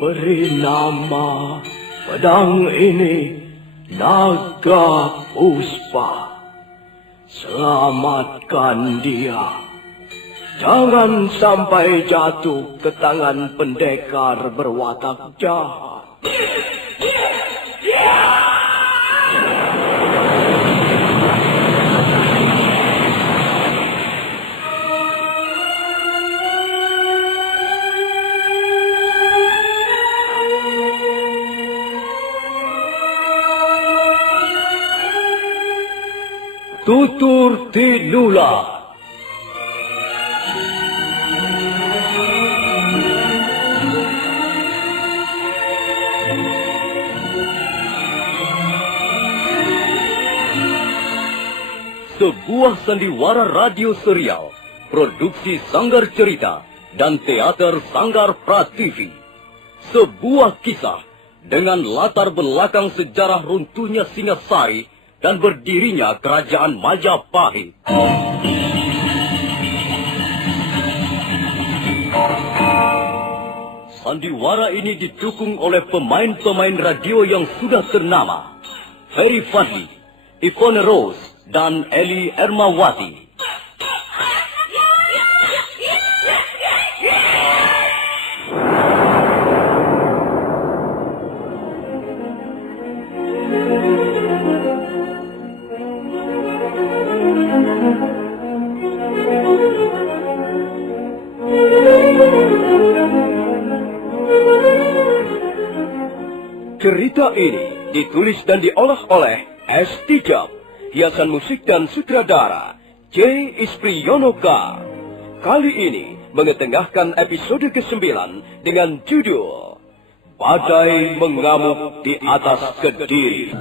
beri nama pedang ini Naga Puspa. Selamatkan dia. Jangan sampai jatuh ke tangan pendekar berwatak jahat. Tutur Tinula. Sebuah sandiwara radio serial, produksi Sanggar Cerita dan Teater Sanggar Prativi. Sebuah kisah dengan latar belakang sejarah runtuhnya Singasari dan berdirinya Kerajaan Majapahit. Sandiwara ini didukung oleh pemain-pemain radio yang sudah ternama, Ferry Fadli, Ivone Rose, dan Eli Ermawati. Cerita ini ditulis dan diolah oleh S. Tijab, hiasan musik dan sutradara J. Ispriyonoka. Kali ini mengetengahkan episode ke-9 dengan judul Badai Mengamuk di Atas Kediri.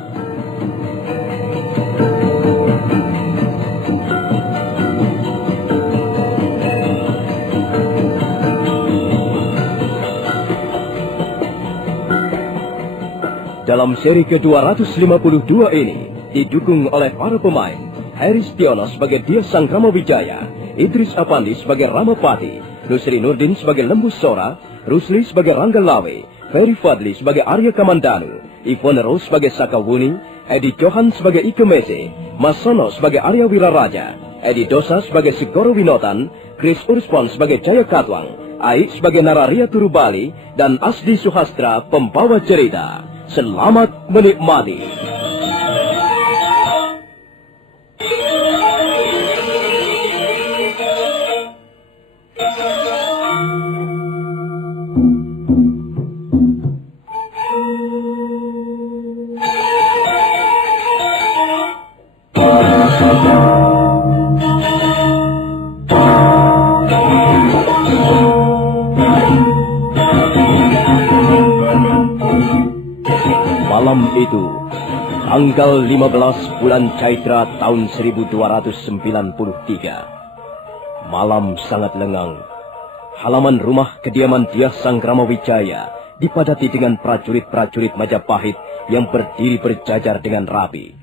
Dalam seri ke-252 ini, didukung oleh para pemain, Heri Stiono sebagai Dia Sangkrama Wijaya, Idris Apandi sebagai Ramapati, Nusri Nurdin sebagai Lembus Sora, Rusli sebagai Rangga Lawe, Ferry Fadli sebagai Arya Kamandanu, Ivone Rose sebagai Sakawuni, Edi Johan sebagai Ike Mese, Mas Sono sebagai Arya Wiraraja, Edi Dosa sebagai Sigoro Winotan, Chris Urspon sebagai Jaya Katwang, Ai sebagai Nararia Turubali, dan Asdi Suhastra pembawa cerita. Selamat menikmati. Malam itu, tanggal 15 bulan Caitra tahun 1293. Malam sangat lengang. Halaman rumah kediaman Dia Sangkrama Wijaya dipadati dengan prajurit-prajurit Majapahit yang berdiri berjajar dengan rapi.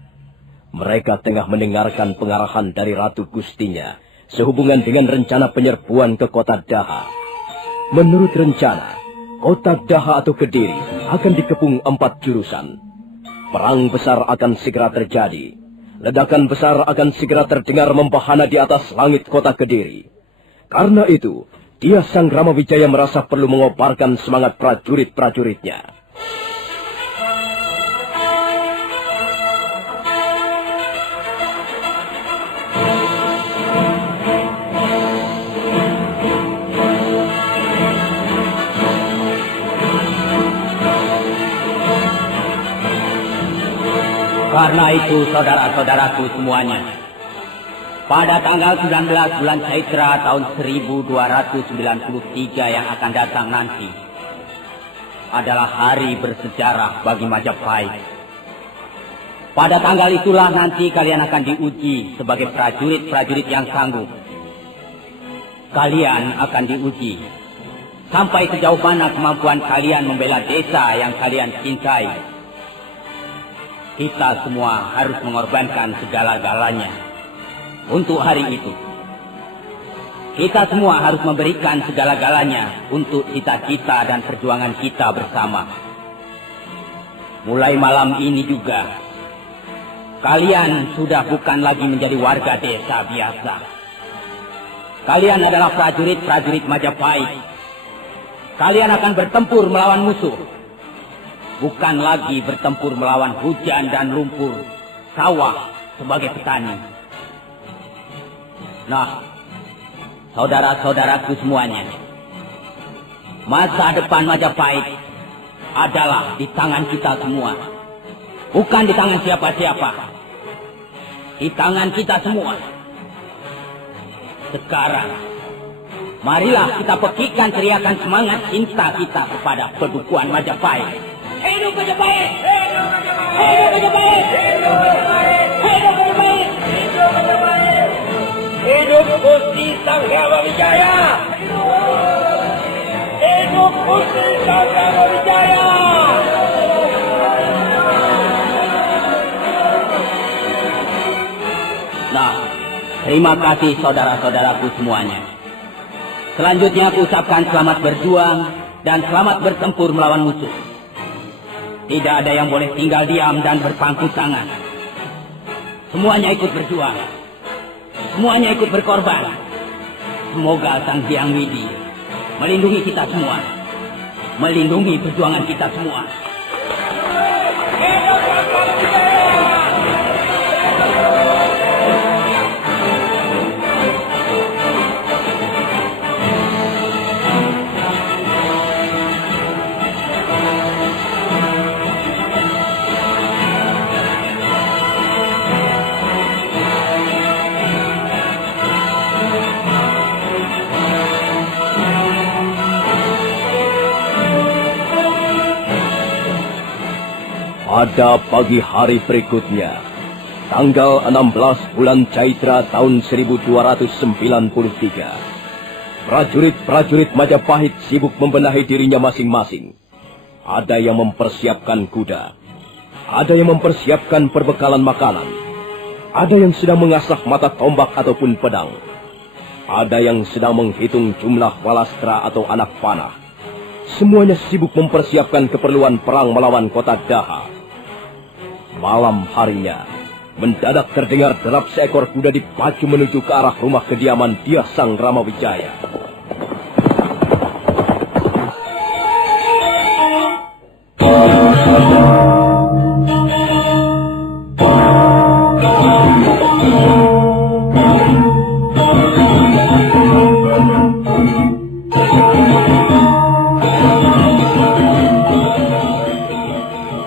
Mereka tengah mendengarkan pengarahan dari Ratu Gustinya sehubungan dengan rencana penyerbuan ke kota Daha. Menurut rencana, kota Daha atau Kediri akan dikepung 4 jurusan. Perang besar akan segera terjadi. Ledakan besar akan segera terdengar membahana di atas langit kota Kediri. Karena itu, Dia Sangkrama Wijaya merasa perlu mengobarkan semangat prajurit-prajuritnya. Karena itu, saudara-saudaraku semuanya, pada tanggal 19 bulan Caitra tahun 1293 yang akan datang nanti adalah hari bersejarah bagi Majapahit. Pada tanggal itulah nanti kalian akan diuji sebagai prajurit-prajurit yang sanggup. Kalian akan diuji sampai sejauh mana kemampuan kalian membela desa yang kalian cintai. Kita semua harus mengorbankan segala-galanya untuk hari itu. Kita semua harus memberikan segala-galanya untuk cita-cita dan perjuangan kita bersama. Mulai malam ini juga, kalian sudah bukan lagi menjadi warga desa biasa. Kalian adalah prajurit-prajurit Majapahit. Kalian akan bertempur melawan musuh. Bukan lagi bertempur melawan hujan dan lumpur sawah sebagai petani. Nah, saudara-saudaraku semuanya, masa depan Majapahit adalah di tangan kita semua. Bukan di tangan siapa-siapa. Di tangan kita semua. Sekarang, marilah kita pekikan teriakan semangat cinta kita kepada pedukuhan Majapahit. Hidup Majapahit! Hidup Majapahit! Hidup Majapahit! Hidup Majapahit! Hidup Majapahit! Hidup Majapahit! Hidup Gusti Sanggramawijaya! Hidup Gusti Sanggramawijaya! Nah, terima kasih saudara-saudaraku semuanya. Selanjutnya aku ucapkan selamat berjuang dan selamat bertempur melawan musuh. Tidak ada yang boleh tinggal diam dan berpangku tangan. Semuanya ikut berjuang. Semuanya ikut berkorban. Semoga Sang Hyang Widi melindungi kita semua. Melindungi perjuangan kita semua. Pada pagi hari berikutnya, tanggal 16 bulan Caitra tahun 1293, prajurit-prajurit Majapahit sibuk membenahi dirinya masing-masing. Ada yang mempersiapkan kuda, ada yang mempersiapkan perbekalan makanan, ada yang sedang mengasah mata tombak ataupun pedang, ada yang sedang menghitung jumlah walastra atau anak panah. Semuanya sibuk mempersiapkan keperluan perang melawan kota Daha. Malam harinya, mendadak terdengar derap seekor kuda dipacu menuju ke arah rumah kediaman Dyah Sanggramawijaya.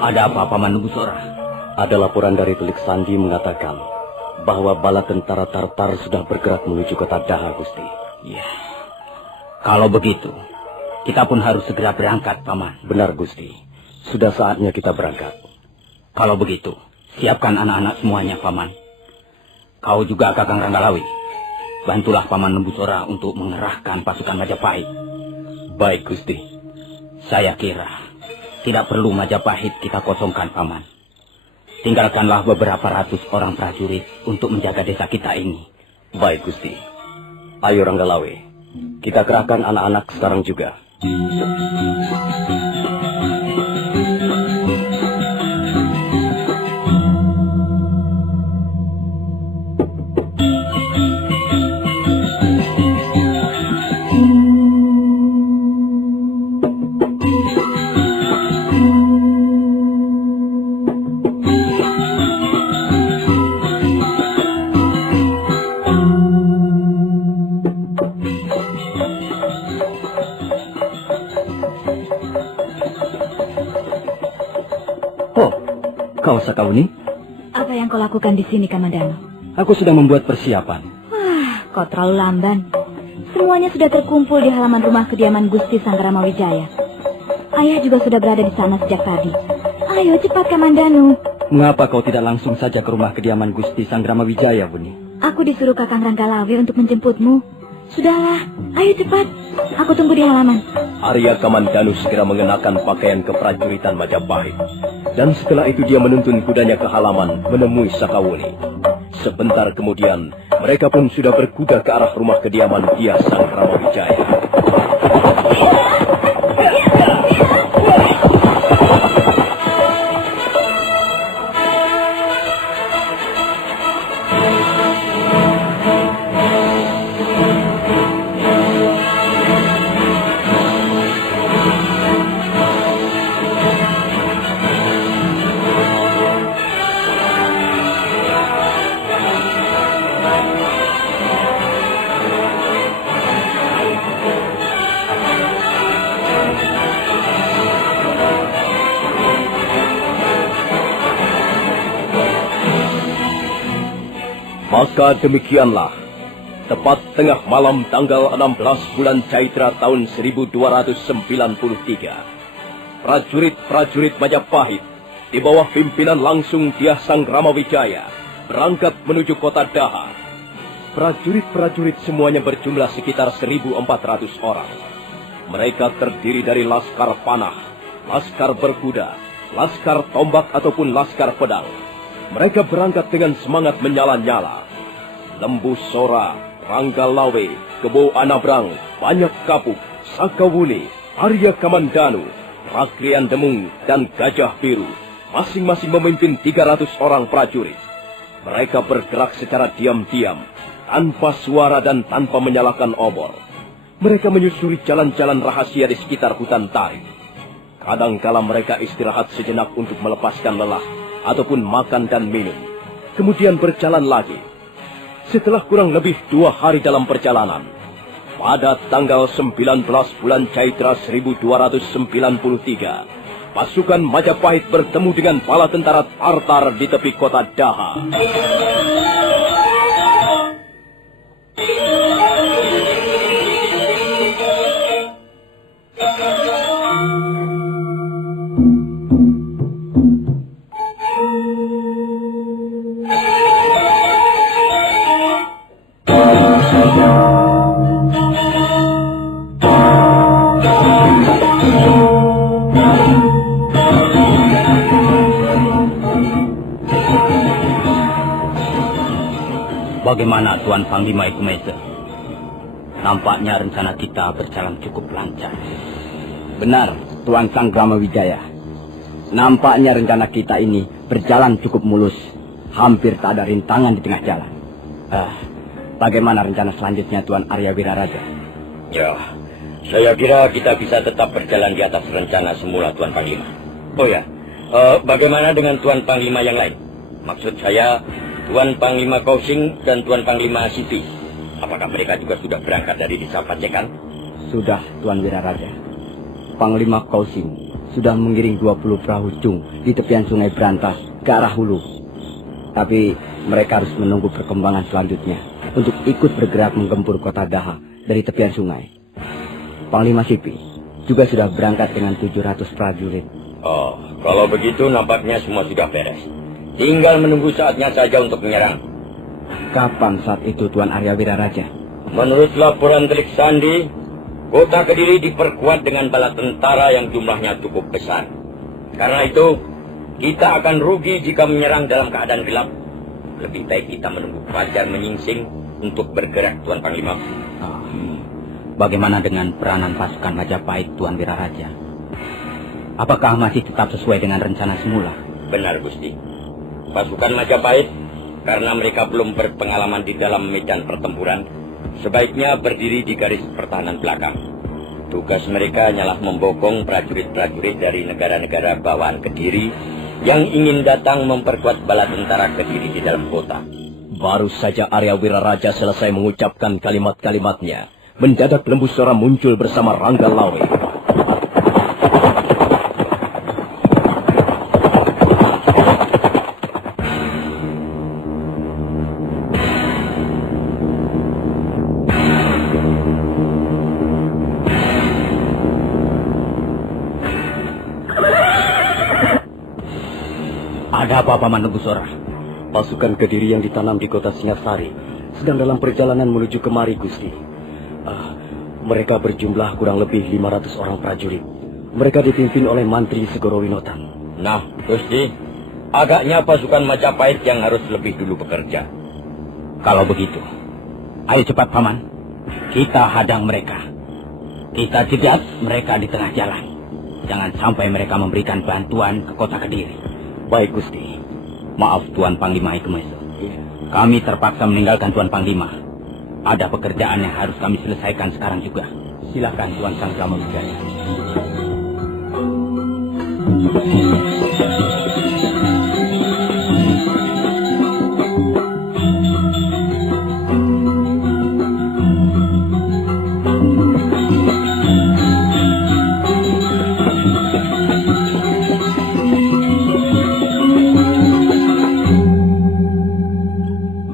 Ada apa, Paman Nubusora? Ada laporan dari Telik Sandi mengatakan bahwa bala tentara Tartar sudah bergerak menuju kota Daha, Gusti. Ya, kalau begitu, kita pun harus segera berangkat, Paman. Benar, Gusti. Sudah saatnya kita berangkat. Kalau begitu, siapkan anak-anak semuanya, Paman. Kau juga, Kakang Ranggalawi. Bantulah Paman Nembusora untuk mengerahkan pasukan Majapahit. Baik, Gusti. Saya kira tidak perlu Majapahit kita kosongkan, Paman. Tinggalkanlah beberapa ratus orang prajurit untuk menjaga desa kita ini. Baik, Gusti. Ayo, Ranggalawe. Kita kerahkan anak-anak sekarang juga. Kau Sakauni? Apa yang kau lakukan di sini, Kamandano? Aku sudah membuat persiapan. Wah, kau terlalu lamban. Semuanya sudah terkumpul di halaman rumah kediaman Gusti Sanggramawijaya. Ayah juga sudah berada di sana sejak tadi. Ayo cepat, Kamandano. Mengapa kau tidak langsung saja ke rumah kediaman Gusti Sanggramawijaya, Buni? Aku disuruh Kakang Ranggalawe untuk menjemputmu. Sudahlah, ayo cepat. Aku tunggu di halaman. Arya Kamandanu segera mengenakan pakaian keprajuritan Majapahit. Dan setelah itu dia menuntun kudanya ke halaman menemui Sakawuni. Sebentar kemudian, mereka pun sudah berkuda ke arah rumah kediaman Dyah Sangkramawijaya. Maka demikianlah, tepat tengah malam tanggal 16 bulan Caitra tahun 1293, prajurit-prajurit Majapahit di bawah pimpinan langsung Dyah Sangkramawijaya berangkat menuju kota Daha. Prajurit-prajurit semuanya berjumlah sekitar 1.400 orang. Mereka terdiri dari laskar panah, laskar berkuda, laskar tombak ataupun laskar pedang. Mereka berangkat dengan semangat menyala-nyala. Lembu Sora, Rangga Lawe, Kebo Anabrang, Banyak Kapuk, Sakawuni, Arya Kamandanu, Rakrian Demung, dan Gajah Biru masing-masing memimpin 300 orang prajurit. Mereka bergerak secara diam-diam, tanpa suara dan tanpa menyalakan obor. Mereka menyusuri jalan-jalan rahasia di sekitar hutan tarik. Kadangkala mereka istirahat sejenak untuk melepaskan lelah, ataupun makan dan minum. Kemudian berjalan lagi. Setelah kurang lebih 2 hari dalam perjalanan, pada tanggal 19 bulan Caitra 1293, pasukan Majapahit bertemu dengan bala tentara Tartar di tepi kota Daha. Bagaimana Tuan Panglima Ikumese? Nampaknya rencana kita berjalan cukup lancar. Benar, Tuan Sangkramawijaya. Nampaknya rencana kita ini berjalan cukup mulus. Hampir tak ada rintangan di tengah jalan. Bagaimana rencana selanjutnya Tuan Arya Wiraraja? Ya, saya kira kita bisa tetap berjalan di atas rencana semula Tuan Panglima. Oh ya, bagaimana dengan Tuan Panglima yang lain? Maksud saya, Tuan Panglima Kausing dan Tuan Panglima Sipi. Apakah mereka juga sudah berangkat dari desa Pacekan? Sudah, Tuan Wiraraja. Panglima Kausing sudah mengiring 20 perahu cung di tepian sungai Berantas ke arah hulu. Tapi mereka harus menunggu perkembangan selanjutnya untuk ikut bergerak menggempur kota Daha dari tepian sungai. Panglima Sipi juga sudah berangkat dengan 700 prajurit. Oh, kalau begitu nampaknya semua sudah beres. Tinggal menunggu saatnya saja untuk menyerang. Kapan saat itu Tuan Arya Wiraraja? Menurut laporan Telik Sandi, kota Kediri diperkuat dengan bala tentara yang jumlahnya cukup besar. Karena itu, kita akan rugi jika menyerang dalam keadaan gelap. Lebih baik kita menunggu fajar menyingsing untuk bergerak, Tuan Panglima. Bagaimana dengan peranan pasukan Majapahit, Tuan Wiraraja? Apakah masih tetap sesuai dengan rencana semula? Benar, Gusti. Pasukan Majapahit, karena mereka belum berpengalaman di dalam medan pertempuran, sebaiknya berdiri di garis pertahanan belakang. Tugas mereka hanyalah membokong prajurit-prajurit dari negara-negara bawaan Kediri yang ingin datang memperkuat bala tentara Kediri di dalam kota. Baru saja Arya Wiraraja selesai mengucapkan kalimat-kalimatnya, mendadak Lembu Sora muncul bersama Rangga Lawe. Ada apa, Paman Lembu Sora? Pasukan Kediri yang ditanam di kota Singasari sedang dalam perjalanan menuju kemari, Gusti. Mereka berjumlah kurang lebih 500 orang prajurit. Mereka dipimpin oleh Mantri Segoro Winotan. Nah, Gusti, agaknya pasukan Majapahit yang harus lebih dulu bekerja. Kalau begitu, ayo cepat Paman. Kita hadang mereka. Kita jegat mereka di tengah jalan. Jangan sampai mereka memberikan bantuan ke kota Kediri. Baik, Gusti. Maaf Tuan Panglima Ikemeso. Kami terpaksa meninggalkan Tuan Panglima. Ada pekerjaan yang harus kami selesaikan sekarang juga. Silakan Tuan Sanggrama Wijaya.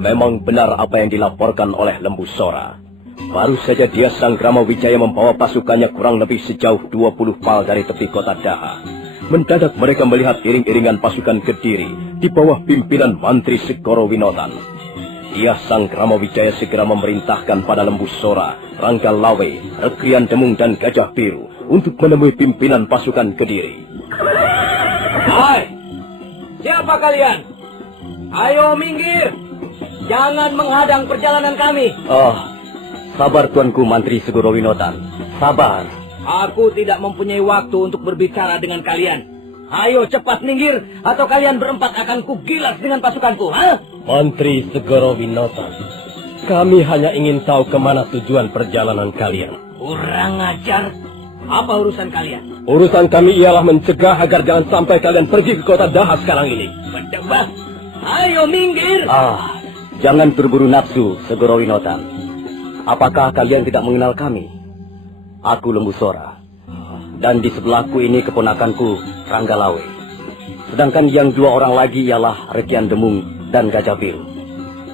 Memang benar apa yang dilaporkan oleh Lembu Sora. Baru saja dia Sanggrama Wijaya membawa pasukannya kurang lebih sejauh 20 pal dari tepi kota Daha. Mendadak mereka melihat iring-iringan pasukan Kediri di bawah pimpinan Mantri Segoro Winotan. Dia Sanggrama Wijaya segera memerintahkan pada Lembu Sora, Rangga Lawe, Rekrian Demung dan Gajah Biru untuk menemui pimpinan pasukan Kediri. Hai, siapa kalian? Ayo minggir. Jangan menghadang perjalanan kami. Sabar Tuanku Mantri Segoro Winotan. Sabar. Aku tidak mempunyai waktu untuk berbicara dengan kalian. Ayo cepat minggir, atau kalian berempat akan kugilas dengan pasukanku. Mantri Segoro Winotan, kami hanya ingin tahu kemana tujuan perjalanan kalian. Kurang ajar. Apa urusan kalian? Urusan kami ialah mencegah agar jangan sampai kalian pergi ke kota Daha sekarang ini. Berdebah. Ayo minggir. Jangan terburu nafsu, Segoro Winotan. Apakah kalian tidak mengenal kami? Aku Lembu Sora. Dan di sebelahku ini keponakanku, Rangga Lawe. Sedangkan yang 2 orang lagi ialah Rekian Demung dan Gajah Biru.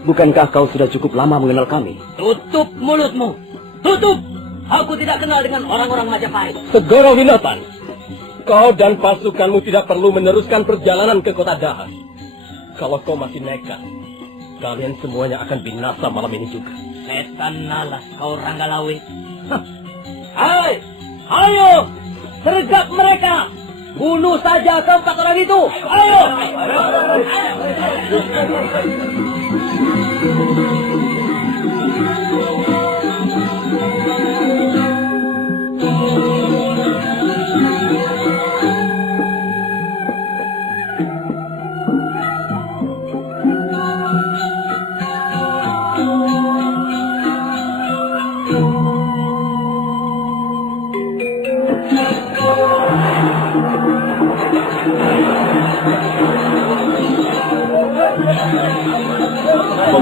Bukankah kau sudah cukup lama mengenal kami? Tutup mulutmu. Tutup. Aku tidak kenal dengan orang-orang Majapahit. Segoro Winotan, kau dan pasukanmu tidak perlu meneruskan perjalanan ke kota Daha. Kalau kau masih nekat, kalian semuanya akan binasa malam ini juga. Setan nalas kau Rangga Lawe. Hai, ayo, sergap mereka. Bunuh saja keempat orang itu. Ayo.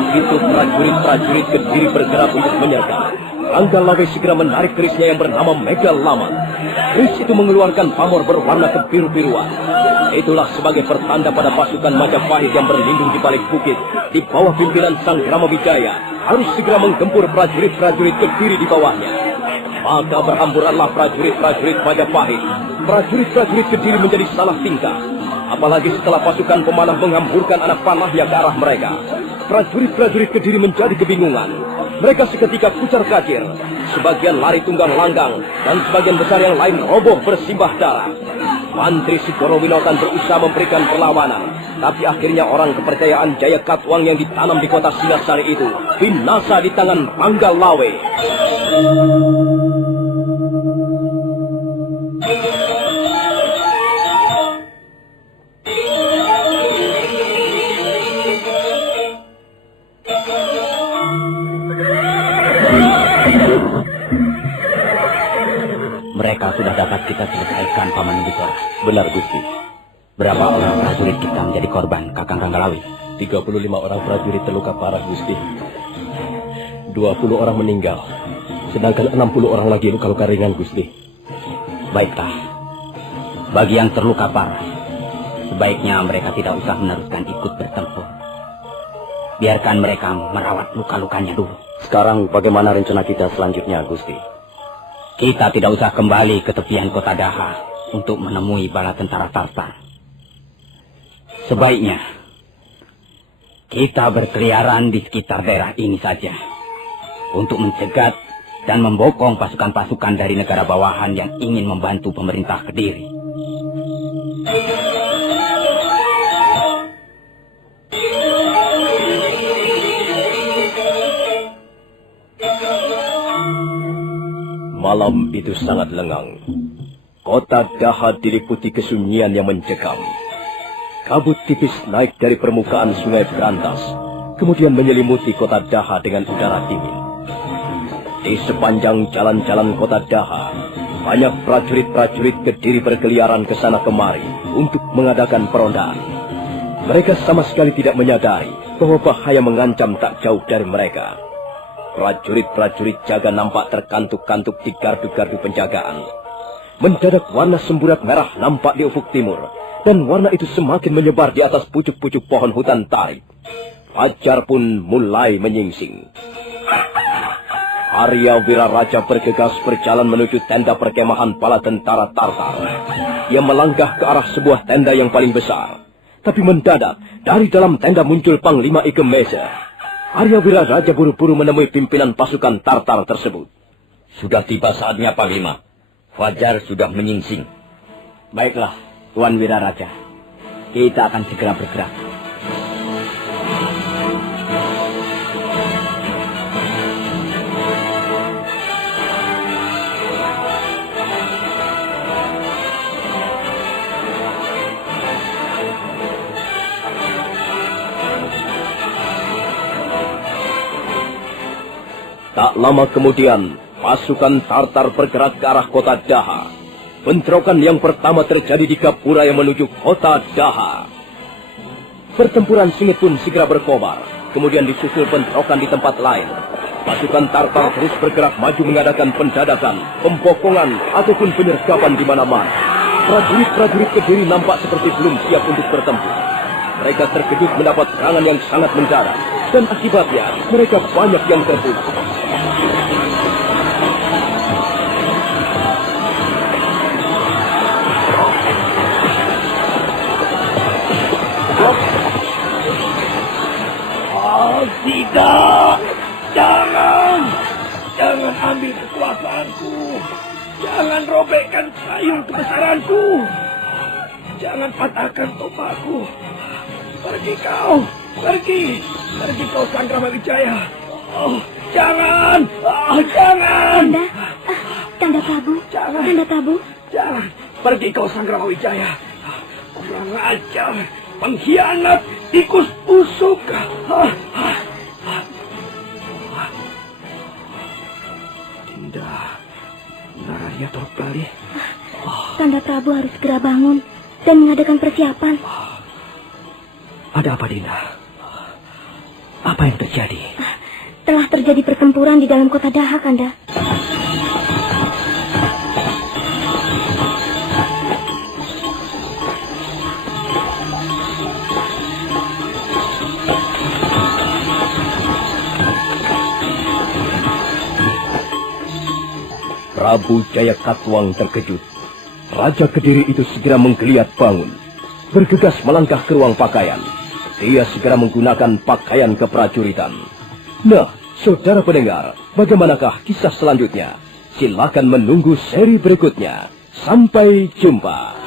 Begitu prajurit-prajurit Kediri bergerak untuk menyergap, Rangga Lawe segera menarik kerisnya yang bernama Megalaman. Keris itu mengeluarkan pamor berwarna kebiru-biruan. Itulah sebagai pertanda pada pasukan Majapahit yang berlindung di balik bukit di bawah pimpinan Sanggrama Wijaya harus segera menggempur prajurit-prajurit Kediri di bawahnya. Maka berhamburanlah prajurit-prajurit Majapahit. Prajurit-prajurit Kediri menjadi salah tingkah. Apalagi setelah pasukan pemanah menghamburkan anak panahnya ke arah mereka. Prajurit-prajurit Kediri menjadi kebingungan. Mereka seketika kucar-kacir. Sebagian lari tunggang langgang, dan sebagian besar yang lain roboh bersimbah darah. Mantri Segoro Winotan berusaha memberikan perlawanan. Tapi akhirnya orang kepercayaan Jaya Katwang yang ditanam di kota Singasari itu binasa di tangan Rangga Lawe. Mereka sudah dapat kita selesaikan, Paman Lembu Sora. Benar, Gusti. Berapa orang prajurit kita menjadi korban, Kakang Rangga Lawe? 35 orang prajurit terluka parah, Gusti. 20 orang meninggal. Sedangkan 60 orang lagi luka-luka ringan, Gusti. Baiklah. Bagi yang terluka parah, sebaiknya mereka tidak usah meneruskan ikut bertempur. Biarkan mereka merawat luka-lukanya dulu. Sekarang bagaimana rencana kita selanjutnya, Gusti? Kita tidak usah kembali ke tepian kota Daha untuk menemui bala tentara Tartar. Sebaiknya kita berkeliaran di sekitar daerah ini saja untuk mencegat dan membokong pasukan-pasukan dari negara bawahan yang ingin membantu pemerintah Kediri. Malam itu sangat lengang. Kota Daha diliputi kesunyian yang mencekam. Kabut tipis naik dari permukaan sungai Brantas, kemudian menyelimuti kota Daha dengan udara dingin. Di sepanjang jalan-jalan kota Daha, banyak prajurit-prajurit Kediri berkeliaran ke sana kemari untuk mengadakan perondaan. Mereka sama sekali tidak menyadari bahwa bahaya mengancam tak jauh dari mereka. Prajurit-prajurit jaga nampak terkantuk-kantuk di gardu-gardu penjagaan. Mendadak warna semburat merah nampak di ufuk timur, dan warna itu semakin menyebar di atas pucuk-pucuk pohon hutan tarik. Fajar pun mulai menyingsing. Arya Wiraraja bergegas berjalan menuju tenda perkemahan bala tentara Tartar. Ia melangkah ke arah sebuah tenda yang paling besar. Tapi mendadak, dari dalam tenda muncul Panglima Ike Meza. Arya Wiraraja buru-buru menemui pimpinan pasukan Tartar tersebut. Sudah tiba saatnya, Panglima. Fajar sudah menyingsing. Baiklah, Tuan Wiraraja. Kita akan segera bergerak. Tak lama kemudian, pasukan Tartar bergerak ke arah kota Daha. Bentrokan yang pertama terjadi di Gapura yang menuju kota Daha. Pertempuran sengit pun segera berkobar, kemudian disusul bentrokan di tempat lain. Pasukan Tartar terus bergerak maju mengadakan pendadakan, pembokongan, ataupun penyergapan di mana-mana. Prajurit-prajurit Kediri nampak seperti belum siap untuk bertempur. Mereka terkejut mendapat serangan yang sangat mendadak, dan akibatnya mereka banyak yang terbunuh. Tidak! Jangan! Jangan ambil kekuasaanku! Jangan robekkan payung kebesaranku! Jangan patahkan topaku! Pergi kau! Pergi! Pergi kau Sangramawijaya! Oh, jangan! Oh, jangan! Kanda Prabu! Jangan! Kanda Prabu! Jangan! Pergi kau Sangramawijaya! Kurang ajar! Pengkhianat! Tikus busuk! Dinda, Naraya Torbali. Kanda Prabu harus segera bangun dan mengadakan persiapan. Ada apa, Dinda? Apa yang terjadi? Telah terjadi pertempuran di dalam kota Daha, Kanda. Prabu Jayakatwang terkejut. Raja Kediri itu segera menggeliat bangun. Bergegas melangkah ke ruang pakaian. Dia segera menggunakan pakaian keprajuritan. Nah, saudara pendengar, bagaimanakah kisah selanjutnya? Silakan menunggu seri berikutnya. Sampai jumpa.